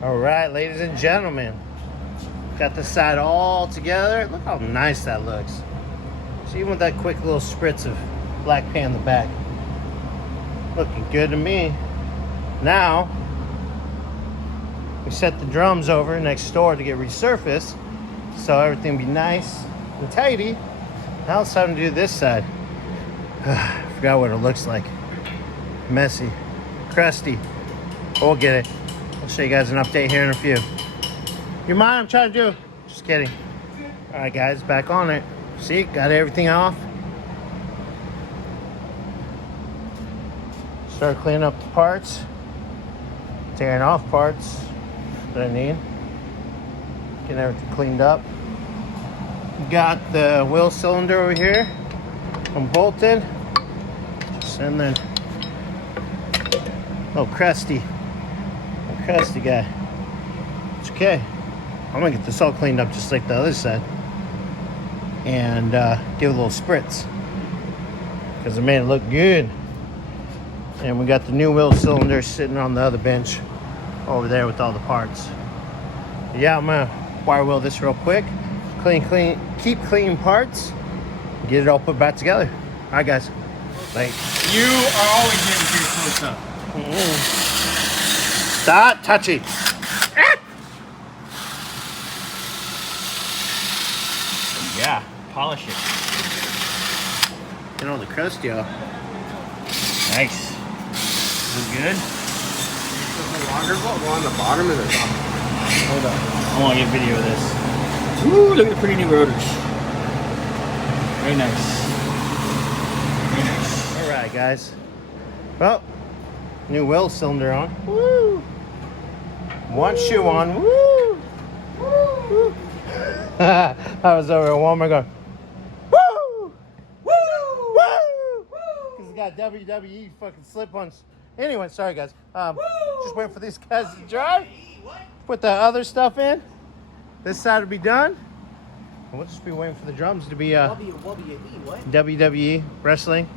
All right, ladies and gentlemen, got the side all together. Look how nice that looks. So even with that quick little spritz of black paint on the back, looking good to me. Now we set the drums over next door to get resurfaced, so everything will be nice and tidy. Now it's time to do this side. I forgot what it looks like. Messy, crusty. But we'll get it. I'll show you guys an update here in a few. You mind? I'm trying to do. Just kidding. All right, guys, back on it. See, got everything off. Start cleaning up the parts. Tearing off parts that I need. Getting everything cleaned up. Got the wheel cylinder over here. Unbolted. Just in there. Oh, crusty guy. It's okay. I'm gonna get this all cleaned up just like the other side and give it a little spritz because it made it look good. And we got the new wheel cylinder sitting on the other bench over there with all the parts. Yeah, I'm gonna wire wheel this real quick. Clean, keep clean parts. Get it all put back together. All right, guys. Bye. You are always getting too close up. Stop touching. Yeah, polish it. Get all the crusty off. Nice. Is it good? The longer bolt go on the bottom or the top? Hold on. I want to get video of this. Ooh, look at the pretty new rotors. Very nice. Very nice. All right, guys. Well, new wheel cylinder on. Woo! One shoe on. Woo! Woo! I was over at Walmart going, woo! Woo! Woo! Because it's got WWE fucking slip-ons. Anyway, sorry guys. Just waiting for these guys to dry. Put the other stuff in. This side will be done. And we'll just be waiting for the drums to be WWE wrestling.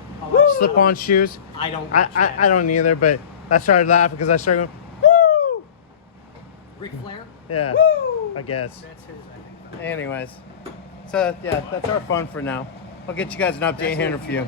Slip-on shoes. I don't either, but I started laughing because I started going, woo! Ric Flair? Yeah, Woo! I guess. That's his, I think. Anyways, so yeah, that's our fun for now. I'll get you guys an update here in a few.